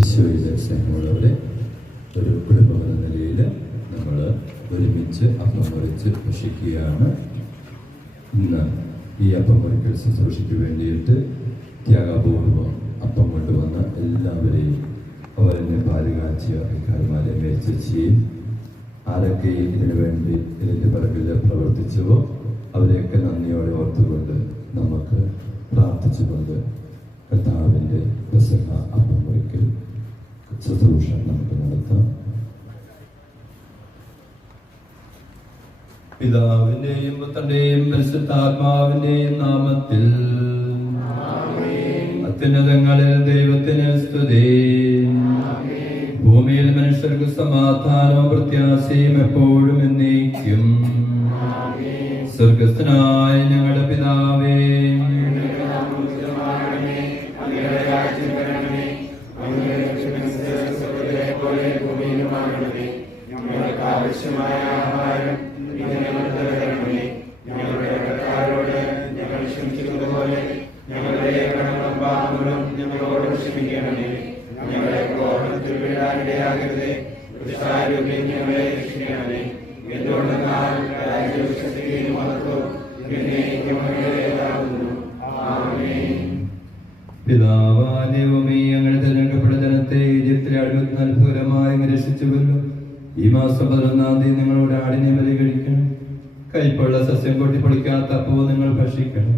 ഈശോയിലെ സ്നേഹമുള്ളവരെ, ഒരു കുടുംബം എന്ന നിലയിൽ നമ്മൾ ഒരുമിച്ച് അപ്പം മുറിച്ച് ഭക്ഷിക്കുകയാണ്. ഇന്ന് ഈ അപ്പം മുറിക്കൽ ശുശ്രൂഷയ്ക്ക് വേണ്ടിയിട്ട് ത്യാഗപൂർവ്വം അപ്പം കൊണ്ടുവന്ന എല്ലാവരെയും, അവരെന്നെ പാലുകാച്ചിയ ഇക്കാരന്മാരെ മേൽച്ചേച്ചിയും ആരൊക്കെ ഇതിനു വേണ്ടി ഇതിൻ്റെ പിറകിൽ പ്രവർത്തിച്ചുവോ അവരെയൊക്കെ നന്ദിയോടെ ഓർത്തുകൊണ്ട് നമുക്ക് പ്രാർത്ഥിച്ചുകൊണ്ട് കർത്താവിൻ്റെ പെസഹ അപ്പം മുറിക്കൽ ശുശ്രൂഷ നമുക്ക് നടത്താം. പിതാവിന്റെയും പുത്രന്റെയും പരിശുദ്ധാത്മാവിന്റെയും നാമത്തിൽ അത്യുന്നതങ്ങളിൽ ദൈവത്തിന് സ്തുതി. ഭൂമിയിൽ മനുഷ്യർക്ക് സമാധാനവും പ്രത്യാശയും എപ്പോഴും എന്നേക്കും. സ്വർഗസ്ഥനായ ഞങ്ങളുടെ പിതാവേ, ആവശ്യമായ ആഹാരം ഞങ്ങളുടെ കടക്കാരോട് ഞങ്ങൾ ക്ഷമിക്കുന്നത് പോലെ ഞങ്ങളുടെ കടങ്ങളും പാപങ്ങളും ഞങ്ങളോട് ക്ഷമിക്കണമേ. ഞങ്ങളെ കോപത്തിൽ വീഴാനിടയാകരുതേ, ഞങ്ങളെ രക്ഷിക്കണമേ. എന്തുകൊണ്ടെന്നാൽ രാജ്യവും ശക്തിയും മഹത്വവും എന്നേക്കും അങ്ങയുടേതാകുന്നു. ആമേൻ. പിതാവാനേവമേ, ഞങ്ങളുടെ തിരഞ്ഞെടുക്കപ്പെട്ട ജനത്തെ ഈജിപ്തിലെ അടിമത്തിൽ അത്ഭുതമായി നിരക്ഷിച്ചുവല്ലോ. ഈ മാസം 11-ാം തീയതി നിങ്ങളുടെ ആടിനെ ബലി കഴിക്കണം. കൈപ്പുള്ള സസ്യം പൊട്ടിപ്പൊളിക്കാത്ത അപ്പവും നിങ്ങൾ ഭക്ഷിക്കണം.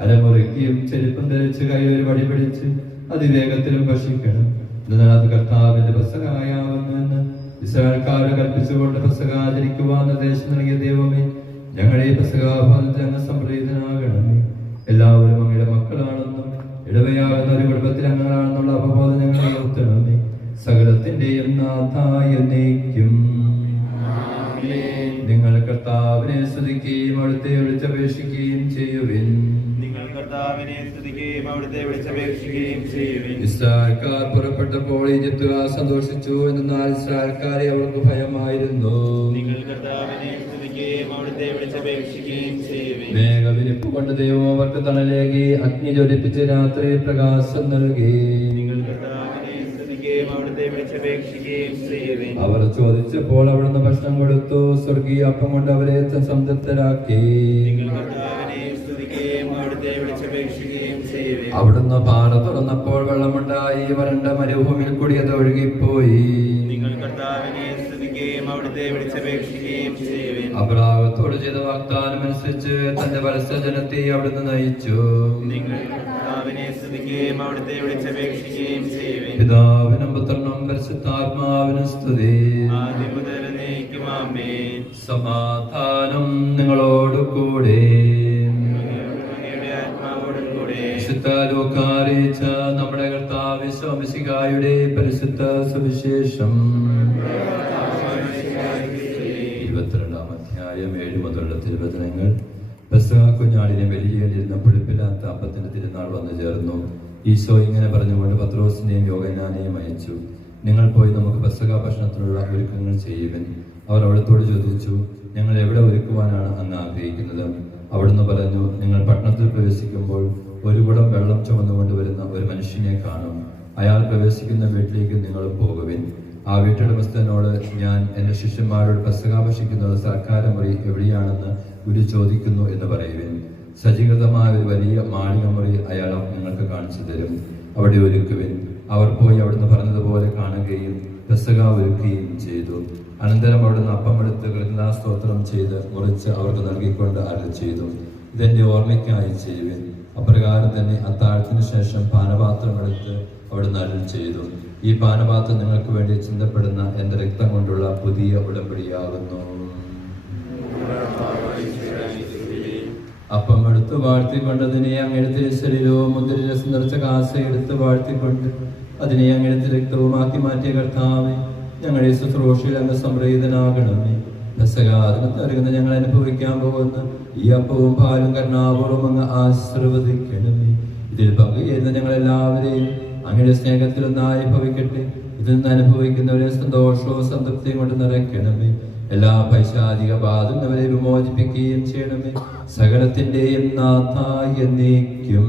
അരമുറയ്ക്കും ചെരുപ്പും ധരിച്ച് കൈയൊരു വടി പിടിച്ച് അതിവേഗത്തിലും ഭക്ഷിക്കണം. എന്നാൽ അത് കർത്താവിന്റെ പെസഹായാകുന്നുവെന്ന് ഇസ്രായേൽക്കാരെ കൽപ്പിച്ചുകൊണ്ട് പെസഹ ആചരിക്കുവാൻ നിർദ്ദേശം നൽകിയ ദൈവമേ, ഞങ്ങളുടെ ഈ പെസഹാഫലത്തിൽ അങ്ങ് സംപ്രീതനാകണമേ. എല്ലാവരും അങ്ങയുടെ മക്കളാണെന്നും ഇടവയാകുന്ന ഒരു കുടുംബത്തിൽ അംഗങ്ങളാണെന്നുള്ള അവബോധം ഞങ്ങളെ ഉയർത്തണമേ. സകലത്തിന്റെയും നാഥായ എന്നേക്കും. നിങ്ങൾ കർത്താവിനെ സ്തുതിക്കുകയും അവിടുത്തെ വിളിച്ചപേക്ഷിക്കുകയും ചെയ്യുവിൻ. നിങ്ങൾ കർത്താവിനെ സ്തുതിക്കുകയും അവിടുത്തെ വിളിച്ചപേക്ഷിക്കുകയും ചെയ്യുവിൻ. ഇസ്രായേൽക്കാർ പുറപ്പെട്ടപ്പോൾ ഈജിപ്തുകാർ സന്തോഷിച്ചു, എന്നാൽ ഇസ്രായേൽക്കാരെ അവർക്ക് ഭയമായിരുന്നു. നിങ്ങൾ കർത്താവിനെ സ്തുതിക്കുകയും അവിടുത്തെ വിളിച്ചപേക്ഷിക്കുകയും ചെയ്യുവിൻ. മേഘവിരിപ്പ് കൊണ്ട് ദൈവം അവർക്ക് തണലേകി, അഗ്നി ജ്വലിപ്പിച്ച് രാത്രി പ്രകാശം നൽകി. നിങ്ങൾ കർത്താവിനെ സ്തുതിക്കുകയും അവിടുത്തെ വിളിച്ചപേക്ഷിക്കുകയും ചെയ്യുവിൻ. അവർ ചോദിച്ചപ്പോൾ അവിടുന്ന് ഭക്ഷണം കൊടുത്തു, സ്വർഗീയ അപ്പം കൊണ്ട് അവരെ സംതൃപ്തരാക്കി. നിങ്ങൾ കർത്താവിനെ സ്തുതിക്കുകയും അവിടുത്തെ വിളിച്ചപേക്ഷിക്കുകയും ചെയ്യുവിൻ. അവിടുന്ന് പാറ തുറന്നപ്പോൾ വെള്ളമുണ്ടായി, വരണ്ട മരുഭൂമിയിൽ കൂടി അത് ഒഴുകിപ്പോയി. നിങ്ങൾ കർത്താവിനെ സ്തുതിക്കുകയും അവിടുത്തെ വിളിച്ചപേക്ഷിക്കുകയും ചെയ്യുവിൻ. അബ്രാഹത്തോട് ചെയ്ത വാഗ്ദാനം അനുസരിച്ച് തന്റെ വത്സജനത്തെ അവിടുന്ന് നയിച്ചു. നിങ്ങൾ കർത്താവിനെ സ്തുതിക്കുകയും അവിടുത്തെ വിളിച്ചപേക്ഷിക്കുകയും ചെയ്യുവിൻ. പിതാവിനും പുത്രനും പരിശുദ്ധാത്മാവിനും സ്തുതി. ആദ്യം മുതൽ എന്നേക്കും ആമേൻ. സമാധാനം നിങ്ങളോടുകൂടെ. അങ്ങയുടെ ആത്മാവോടും കൂടെ. വിശുദ്ധ ലൂക്കാ അറിയിച്ച നമ്മുടെ കർത്താവ് യേശുമിശിഹായുടെ പരിശുദ്ധ സുവിശേഷം 22-ാം അധ്യായം 7 മുതലുള്ള തിരുവചനങ്ങൾ. പെസഹ കുഞ്ഞാടിനെ ബലി ചെയ്യേണ്ടിയിരുന്ന പുളിപ്പില്ലാത്ത അപ്പത്തിന്റെ തിരുനാൾ വന്നു ചേർന്നു. ഈശോ ഇങ്ങനെ പറഞ്ഞുകൊണ്ട് പത്രോസിനെയും യോഹന്നാനെയും അയച്ചു, നിങ്ങൾ പോയി നമുക്ക് പെസഹ ഭക്ഷണത്തിനുള്ള ഒരുക്കങ്ങൾ ചെയ്യുവിൻ. അവർ അവിടത്തോട് ചോദിച്ചു, ഞങ്ങൾ എവിടെ ഒരുക്കുവാനാണ് അങ്ങ് ആഗ്രഹിക്കുന്നത്? അവിടുന്ന് പറഞ്ഞു, നിങ്ങൾ പട്ടണത്തിൽ പ്രവേശിക്കുമ്പോൾ ഒരു കുടം വെള്ളം ചുമന്നുകൊണ്ട് വരുന്ന ഒരു മനുഷ്യനെ കാണും. അയാൾ പ്രവേശിക്കുന്ന വീട്ടിലേക്ക് നിങ്ങളും പോകുവിൻ. ആ വീട്ടുടമസ്ഥനോട്, ഞാൻ എൻ്റെ ശിഷ്യന്മാരോട് പെസഹ ഭക്ഷിക്കുന്ന സർക്കാർ മുറി എവിടെയാണെന്ന് ഗുരു ചോദിക്കുന്നു എന്ന് പറയുവിൻ. സജ്ജീകൃതമായ ഒരു വലിയ മാളിക മുറി അയാൾ നിങ്ങൾക്ക് കാണിച്ചു തരും. അവിടെ ഒരുക്കുവിൻ. അവർ പോയി അവിടുന്ന് പറഞ്ഞതുപോലെ കാണുകയും പെസഹ ഒരുക്കുകയും ചെയ്തു. അനന്തരം അവിടുന്ന് അപ്പമെടുത്ത് കൃതജ്ഞതാസ്തോത്രം ചെയ്ത് മുറിച്ച് അവർക്ക് നൽകിക്കൊണ്ട് അരുളി ചെയ്തു, ഇതെന്റെ ഓർമ്മയ്ക്കായി ചെയ്യുവിൻ. അപ്രകാരം തന്നെ അത്താഴത്തിനു ശേഷം പാനപാത്രമെടുത്ത് അവിടുന്ന് അരുളി ചെയ്തു, ഈ പാനപാത്രം നിങ്ങൾക്ക് വേണ്ടി ചിന്തപ്പെടുന്ന എന്റെ രക്തം കൊണ്ടുള്ള പുതിയ ഉടമ്പടിയാകുന്നു. അപ്പം എടുത്ത് വാഴ്ത്തിക്കൊണ്ട് അതിനെ അങ്ങെടുത്ത് ശരീരവും മുന്തിരി രസം നിറച്ച കാസ എടുത്ത് വാഴ്ത്തിക്കൊണ്ട് അതിനെ അങ്ങെടുത്ത് രക്തവുമാക്കി മാറ്റിയ കർത്താവേ, ഞങ്ങളുടെ ശുശ്രൂഷയിൽ അങ്ങ് സംപ്രീതനാകണമേ. പെസഹാദിനത്തറിയുന്ന ഞങ്ങൾ അനുഭവിക്കാൻ പോകുന്ന ഈ അപ്പവും പാലും കരുണാപൂർവ്വം അങ്ങ് ആശീർവദിക്കണമേ. ഇതിൽ പങ്കുചേരുന്ന ഞങ്ങളെല്ലാവരെയും അങ്ങയുടെ സ്നേഹത്തിൽ ഒന്നായി ഭവിക്കട്ടെ. ഇതിൽ നിന്ന് അനുഭവിക്കുന്നവരെ സന്തോഷവും സംതൃപ്തിയും കൊണ്ട് നിറയ്ക്കണമേ. എല്ലാ പൈശാചിക ബാധനവരെ വിമോചിപ്പിക്കുകയും ചെയ്യണമേ. സകലത്തിന്റെയും നാഥായ എന്നേക്കും.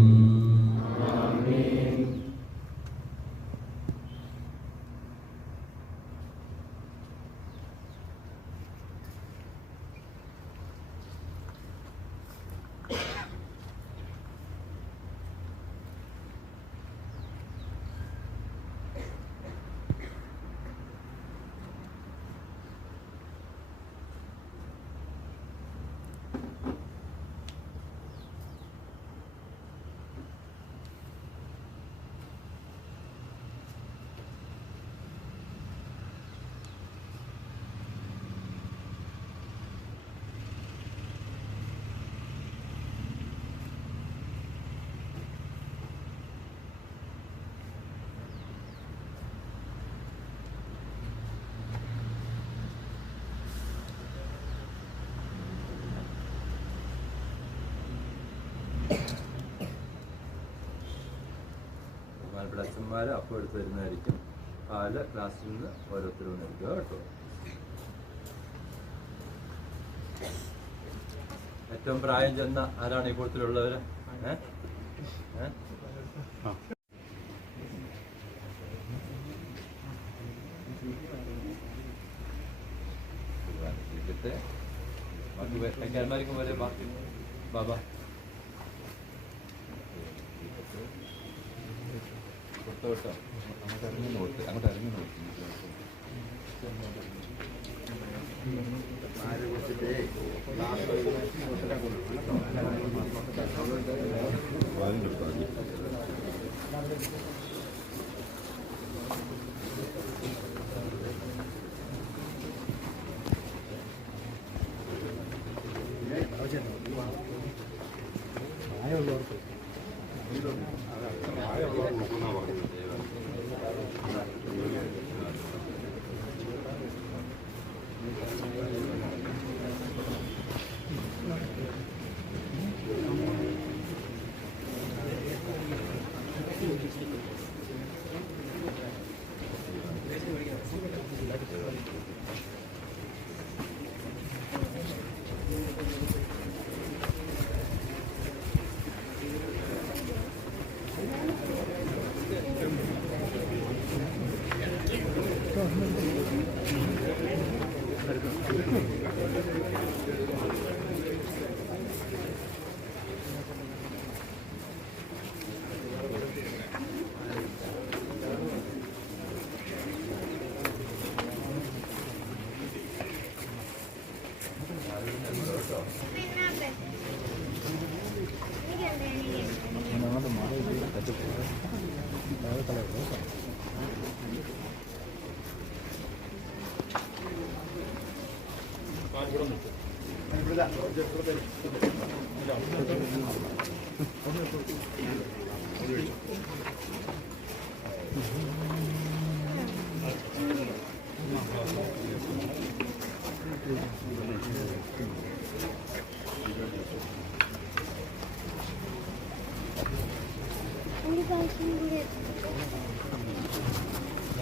ബഹുമാനപ്പെട്ട അച്ഛന്മാർ അപ്പം എടുത്ത് വരുന്നതായിരിക്കും. പാല് ക്ലാസ്സിൽ നിന്ന് ഓരോരുത്തരും എടുക്കുക കേട്ടോ. ഏറ്റവും പ്രായം ചെന്ന ആരാണ് ഈ കൂട്ടത്തിലുള്ളവര്? ബാക്കി വരെ ബാക്കി ബാബാ കേട്ടോ അങ്ങോട്ട് ഇറങ്ങി നോക്ക്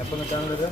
എപ്പോൾ നിൽക്കാനുള്ളത്?